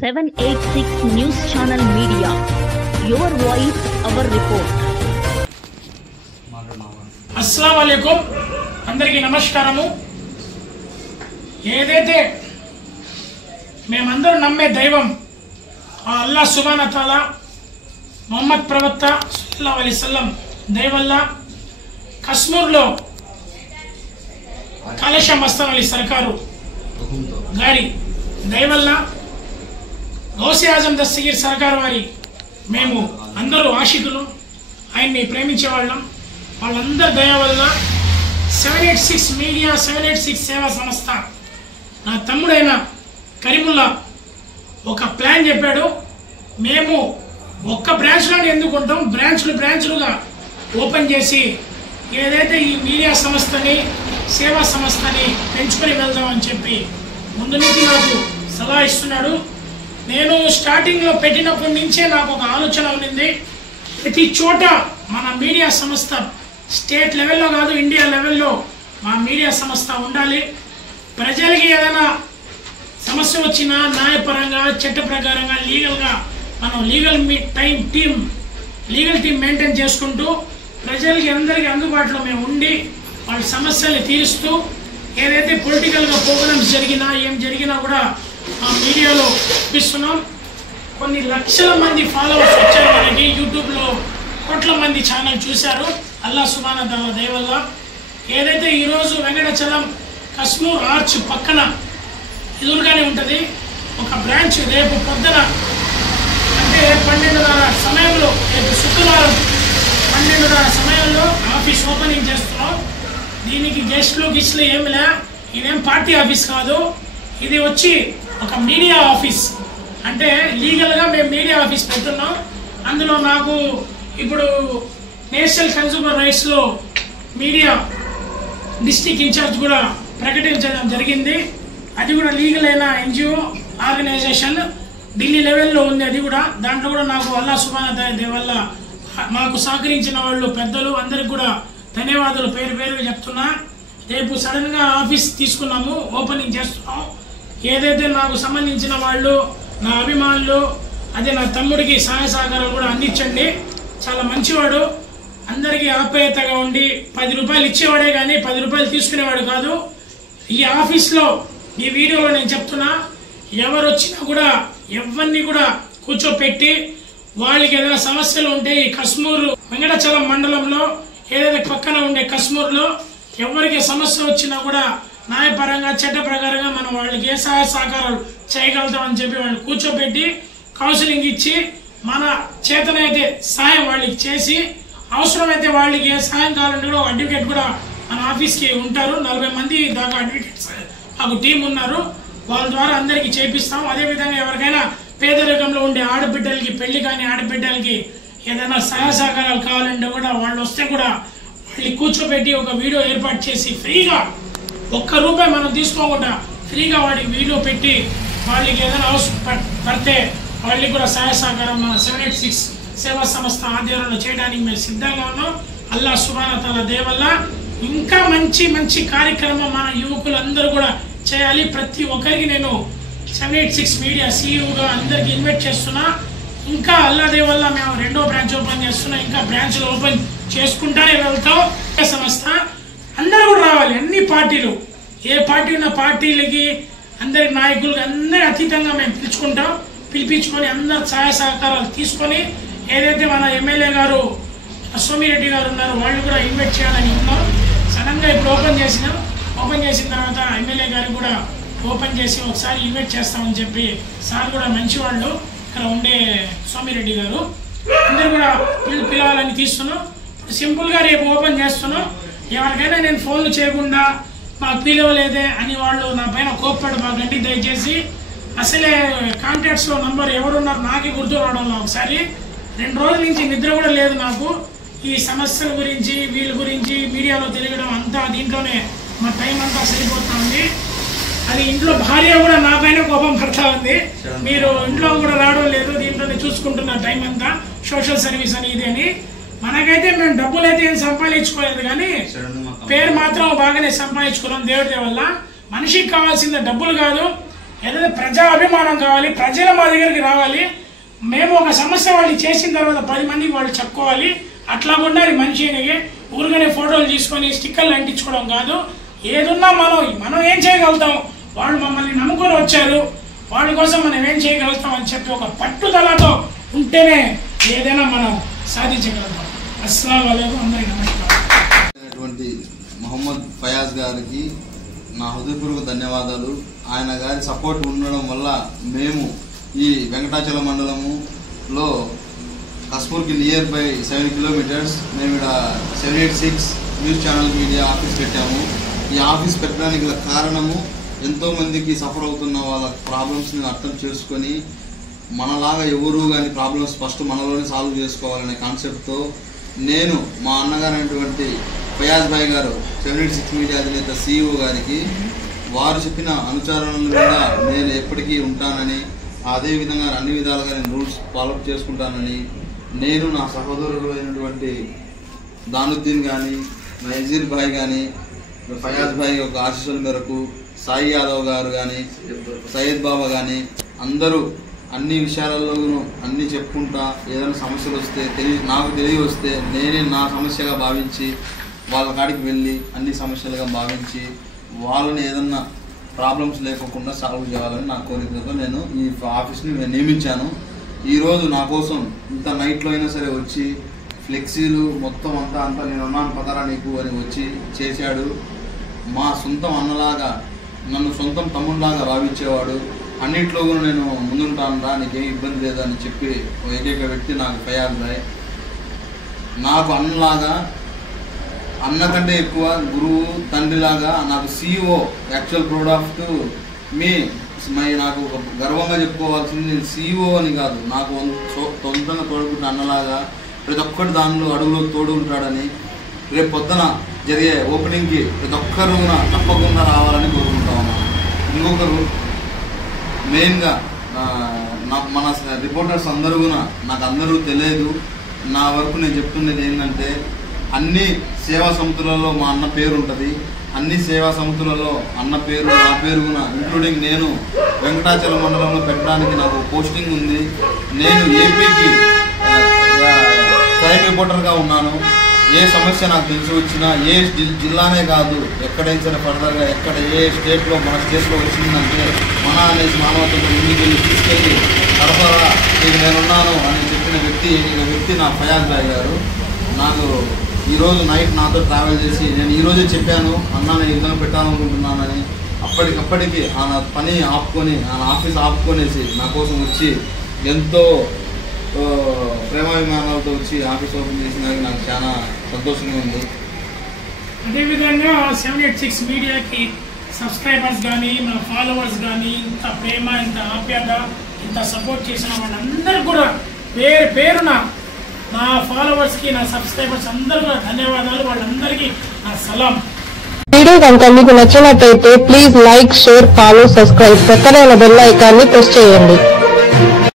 786 News Channel Media. Your voice, our report. अस्सलाम वालेकुम अंदरिकी नमस्कारము ఏదైతే మేమందరం నమ్మే దైవం ఆ అల్లాహ్ సుబ్హానహు వ తఆలా ముహమ్మద్ ప్రవక్త సల్లల్లాహు అలైహి వసల్లం దయవల్ల కశ్మీర్లో కలశ మస్తాన్ అలీ సర్కారు గారి దయవల్ల గౌసే ఆజం దస్తగీర్ సర్కార్ వారి మేము అందరూ ఆశికులు ఆయన్ని ప్రేమించే వాళ్ళందరి దయ వల్ల 786 మీడియా 786 సేవా సంస్థ నా తమ్ముడైన కరీముల్లా ఒక ప్లాన్ చెప్పాడు. మేము ఒక్క బ్రాంచ్లోనే ఎందుకు ఉంటాం, బ్రాంచ్లుగా ఓపెన్ చేసి ఏదైతే ఈ మీడియా సంస్థని సేవా సంస్థని పెంచుకొని వెళ్దామని చెప్పి ముందు నుంచి నాకు సలహా ఇస్తున్నాడు. నేను స్టార్టింగ్లో పెట్టినప్పటి నుంచే నాకు ఒక ఆలోచన ఉంది. ప్రతి చోట మన మీడియా సంస్థ స్టేట్ లెవెల్లో కాదు ఇండియా లెవెల్లో మా మీడియా సంస్థ ఉండాలి. ప్రజలకి ఏదైనా సమస్య వచ్చినా న్యాయపరంగా చట్ట ప్రకారంగా లీగల్గా మనం లీగల్ టీం మెయింటైన్ చేసుకుంటూ ప్రజలకి అందరికీ అందుబాటులో మేము ఉండి వాళ్ళ సమస్యల్ని తీరుస్తూ ఏదైతే పొలిటికల్గా ప్రోగ్రామ్స్ జరిగినా ఏం జరిగినా కూడా ఆ మీడియాలో చూపిస్తున్నాం. కొన్ని లక్షల మంది ఫాలోవర్స్ వచ్చారు మనకి. యూట్యూబ్లో కోట్ల మంది ఛానల్ చూశారు అల్లాహ్ సుబ్హానహు వ తఆలా దయ వల్ల. ఏదైతే ఈరోజు వెంకటాచలం కశ్మీర్ ఆర్చ్ పక్కన ఎదురుగానే ఉంటుంది ఒక బ్రాంచ్. రేపు పొద్దున అంటే 12:30 సమయంలో, రేపు శుక్రవారం 12:30 సమయంలో ఆఫీస్ ఓపెనింగ్ చేస్తున్నాం. దీనికి గెస్ట్లు ఏమిలే, ఇదేం పార్టీ ఆఫీస్ కాదు, ఇది వచ్చి ఒక మీడియా ఆఫీస్. అంటే లీగల్గా మేము మీడియా ఆఫీస్ పెడుతున్నాం. అందులో నాకు ఇప్పుడు నేషనల్ కన్స్యూమర్ రైట్స్లో మీడియా డిస్ట్రిక్ట్ ఇన్ఛార్జ్ కూడా ప్రకటించడం జరిగింది. అది కూడా లీగల్ అయిన ఎన్జిఓ ఆర్గనైజేషన్ ఢిల్లీ లెవెల్లో ఉంది. అది కూడా దాంట్లో కూడా నాకు అల్లాహ్ సుబ్హానహు వ తఆలా వల్ల మాకు సహకరించిన వాళ్ళు పెద్దలు అందరికి కూడా ధన్యవాదాలు పేరు చెప్తున్నా. రేపు సడన్గా ఆఫీస్ తీసుకున్నాము, ఓపెనింగ్ చేస్తున్నాం. ఏదైతే నాకు సంబంధించిన వాళ్ళు నా అభిమానులు అదే నా తమ్ముడికి సహాయ సహకారాలు కూడా అందించండి. చాలా మంచివాడు, అందరికీ ఆప్యాయతగా ఉండి 10 రూపాయలు ఇచ్చేవాడే కానీ 10 రూపాయలు తీసుకునేవాడు కాదు. ఈ ఆఫీస్లో ఈ వీడియోలో నేను చెప్తున్నా, ఎవరు వచ్చినా కూడా ఎవరిని కూడా కూర్చోపెట్టి వాళ్ళకి ఏదైనా సమస్యలు ఉంటే ఈ కశ్మీర్ వెంకటాచలం మండలంలో ఏదైతే పక్కన ఉండే కశ్మీర్లో ఎవరికి సమస్య వచ్చినా కూడా న్యాయపరంగా చట్ట ప్రకారంగా మనం వాళ్ళకి ఏ సహాయ సహకారాలు చేయగలుగుతామని చెప్పి వాళ్ళు కూర్చోబెట్టి కౌన్సిలింగ్ ఇచ్చి మన చేతనైతే సాయం వాళ్ళకి చేసి అవసరమైతే వాళ్ళకి ఏ సాయం కావాలంటే కూడా అడ్వకేట్ కూడా మన ఆఫీస్కి ఉంటారు. 40 మంది దాకా అడ్వకేట్స్ మాకు టీం ఉన్నారు. వాళ్ళ ద్వారా అందరికీ చేపిస్తాం. అదేవిధంగా ఎవరికైనా పేదరికంలో ఉండే ఆడబిడ్డలకి పెళ్లి కానీ ఆడబిడ్డలకి ఏదైనా సహాయ సహకారాలు కావాలంటే కూడా వాళ్ళు వస్తే కూడా వాళ్ళని కూర్చోబెట్టి ఒక వీడియో ఏర్పాటు చేసి ఫ్రీగా ₹1 మనం తీసుకోకుండా ఫ్రీగా వాడికి వీడియో పెట్టి వాళ్ళకి ఏదైనా అవసరం పడితే వాళ్ళకి కూడా సహాయ సహకారం మన 786 సేవా సంస్థ ఆధ్వర్యంలో చేయడానికి మేము సిద్ధంగా ఉన్నాం. అల్లాహ్ సుబ్హానహు వ తఆలా దయ వల్ల ఇంకా మంచి కార్యక్రమం మన యువకులందరూ కూడా చేయాలి. ప్రతి ఒక్కరికి నేను 786 మీడియా సీఈఓగా అందరికి ఇన్వైట్ చేస్తున్నా. ఇంకా అల్లాహ్ దయ వల్ల మేము 2వ బ్రాంచ్ ఓపెన్ చేస్తున్నా. ఇంకా బ్రాంచ్లు ఓపెన్ చేసుకుంటానే వెళ్తాం. సంస్థ అందరూ కూడా రావాలి. అన్ని పార్టీలు, ఏ పార్టీ ఉన్న పార్టీలకి అందరి నాయకులకి అందరి అతీతంగా మేము పిలిపించుకొని అందరు సహాయ సహకారాలు తీసుకొని ఏదైతే మన ఎమ్మెల్యే గారు సోమిరెడ్డి గారు ఉన్నారో వాళ్ళు కూడా ఇన్వైట్ చేయాలని ఉన్నాం. సడన్గా ఇప్పుడు ఓపెన్ చేసిన తర్వాత ఎమ్మెల్యే గారికి కూడా ఓపెన్ చేసి ఒకసారి ఇన్వైట్ చేస్తామని చెప్పి సార్ కూడా మంచివాళ్ళు ఇక్కడ ఉండే సోమిరెడ్డి గారు అందరు కూడా పిలవాలని తీస్తున్నాం. సింపుల్గా రేపు ఓపెన్ చేస్తున్నాం. ఎవరికైనా నేను ఫోన్లు చేయకుండా మాకు పిలవలేదే అని వాళ్ళు నా పైన కోప్పడు మాకంటే దయచేసి అసలే కాంటాక్ట్స్లో నంబర్ ఎవరున్నారు నాకే గుర్తు రావడంలో ఒకసారి 2 రోజుల నుంచి నిద్ర కూడా లేదు నాకు. ఈ సమస్యల గురించి వీళ్ళ గురించి మీడియాలో తిరగడం అంతా దీంట్లోనే మా టైం అంతా సరిపోతుంది. అది ఇంట్లో భార్య కూడా నా పైన కోపం పడతా ఉంది. మీరు ఇంట్లో కూడా రావడం లేదు, దీంట్లోనే చూసుకుంటున్న టైం అంతా సోషల్ సర్వీస్ అని ఇది అని. మనకైతే మేము డబ్బులు అయితే ఏం సంపాదించుకోలేదు కానీ పేరు మాత్రం బాగానే సంపాదించుకున్నాం దేవుడి వల్ల. మనిషికి కావాల్సిన డబ్బులు కాదు, ఏదైతే ప్రజా అభిమానం కావాలి, ప్రజలు మా దగ్గరికి రావాలి, మేము ఒక సమస్య వాళ్ళు చేసిన తర్వాత 10 మందికి వాళ్ళు చెప్పుకోవాలి. అట్లా ఉండాలి మనిషి అనేది. ఊరికనే ఫోటోలు తీసుకొని స్టిక్కర్లు అంటించుకోవడం కాదు. ఏదున్నా మనం ఏం చేయగలుగుతాం, వాళ్ళు మమ్మల్ని నమ్ముకొని వచ్చారు, వాళ్ళ కోసం మనం ఏం చేయగలుగుతాం అని చెప్పి ఒక పట్టుదలతో ఉంటేనే ఏదైనా మనం సాధించగలుగుతాం. అస్సలాము అలైకుం, అందరికీ నమస్కారం. మొహమ్మద్ ఫయాజ్ గారికి నా హృదయపూర్వక ధన్యవాదాలు. ఆయన గారి సపోర్ట్ ఉండడం వల్ల మేము ఈ వెంకటాచలం మండలములో కస్పూర్కి నియర్ బై 7 కిలోమీటర్స్ మేము ఇక్కడ 786 న్యూస్ ఛానల్ మీడియా ఆఫీస్ పెట్టాము. ఈ ఆఫీస్ పెట్టడానికి గల కారణము ఎంతోమందికి సఫర్ అవుతున్న వాళ్ళ ప్రాబ్లమ్స్ని అర్థం చేసుకొని మనలాగా ఎవరు కానీ ప్రాబ్లమ్స్ ఫస్ట్ మనలోనే సాల్వ్ చేసుకోవాలనే కాన్సెప్ట్తో నేను మా అన్నగారైనటువంటి ఫయాజ్ భాయ్ గారు 786 మీడియా అధినేత CEO గారికి వారు చెప్పిన అనుచరణల మీద నేను ఎప్పటికీ ఉంటానని, అదేవిధంగా అన్ని విధాలుగా నేను రూల్స్ ఫాలోఅప్ చేసుకుంటానని, నేను నా సహోదరుడు అయినటువంటి దానుద్దీన్ కానీ, నజీర్ భాయ్ కానీ, ఫయాజ్ భాయ్ యొక్క ఆశీస్సుల మేరకు సాయి యాదవ్ గారు కానీ, సయ్యద్ బాబా కానీ అందరూ అన్ని విషయాలలోనూ అన్నీ చెప్పుకుంటా ఏదైనా సమస్యలు వస్తే నాకు తెలియవస్తే నేనే నా సమస్యగా భావించి వాళ్ళ కాడికి వెళ్ళి అన్ని సమస్యలుగా భావించి వాళ్ళని ఏదన్నా ప్రాబ్లమ్స్ లేకుండా సాల్వ్ చేయాలని నా కోరికతో నేను ఈ ఆఫీస్ని నియమించాను. ఈరోజు నా కోసం ఇంత నైట్లో అయినా సరే వచ్చి ఫ్లెక్సీలు మొత్తం అంతా నేను ఉన్నాను పదరా నీకు అని వచ్చి చేశాడు. మా సొంతం అన్నలాగా నన్ను సొంతం తమ్ముడిలాగా భావించేవాడు. అన్నింటిలో కూడా నేను ముందుంటాను రా, నీకేం ఇబ్బంది లేదని చెప్పి ఏకైక వ్యక్తి నాకు ఫయాజ్ భాయ్. నాకు అన్నలాగా, అన్న కంటే ఎక్కువ గురువు, తండ్రిలాగా నాకు CEO యాక్చువల్ ప్రొడక్ట్ నాకు గర్వంగా చెప్పుకోవాల్సింది నేను CEO అని కాదు, నాకు సొంతంగా తోడుకుంటున్న అన్నలాగా ప్రతి ఒక్కటి దానిలో అడుగులో తోడు ఉంటాడని, రేపు పొద్దున జరిగే ఓపెనింగ్కి ప్రతి ఒక్కరు తప్పకుండా రావాలని కోరుకుంటా ఉన్నాను. ఇంకొకరు మెయిన్గా మన రిపోర్టర్స్ అందరూ కూడా నాకు అందరూ తెలియదు. నా వరకు నేను చెప్తున్నది ఏంటంటే అన్ని సేవా సమితులలో మా అన్న పేరు ఉంటుంది. అన్ని సేవా సమితులలో అన్న పేరు, నా పేరు కూడా ఇంక్లూడింగ్ నేను వెంకటాచలం మండలంలో పెట్టడానికి నాకు పోస్టింగ్ ఉంది. నేను ఏపీకి క్రైమ్ రిపోర్టర్గా ఉన్నాను. ఏ సమస్య నాకు తెలిసి వచ్చినా ఏ జిల్లానే కాదు ఎక్కడైనా సరే ఫర్దర్గా ఎక్కడ ఏ స్టేట్లో మన స్టేట్లో వచ్చిందంటే మన అనేసి మానవతను ముందుకెళ్ళి తీసుకెళ్ళి సరఫరా నీకు నేనున్నాను అని చెప్పిన వ్యక్తి నా ఫయాజ్ భాయ్ గారు. నాకు ఈరోజు నైట్ నాతో ట్రావెల్ చేసి నేను ఈరోజే చెప్పాను అన్న నేను విధంగా పెట్టాలనుకుంటున్నానని. అప్పటికప్పటికి ఆయన పని ఆపుకొని ఆయన ఆఫీస్ ఆపుకొనేసి నా కోసం వచ్చి ఎంతో ప్రేమాభిమానాలతో వచ్చి ఆఫీస్ ఓపెన్ చేసినాక నాకు చాలా సంతోషంగా ఉంది. అదేవిధంగా 786 మీడియాకి సబ్స్క్రైబర్స్ కానీ మన ఫాలోవర్స్ కానీ ఇంత ప్రేమ, ఇంత ఆప్యాయత, ఇంత సపోర్ట్ చేసిన వాళ్ళందరూ కూడా పేరున నా ఫాలోవర్స్కి, నా సబ్స్క్రైబర్స్ అందరూ కూడా ధన్యవాదాలు. వాళ్ళందరికీ నా సలాం. వీడియో కనుక మీకు నచ్చినట్లయితే please like, share, follow, subscribe. పక్కనే ఉన్న బెల్ ఐకాన్ని ప్రెస్ చేయండి.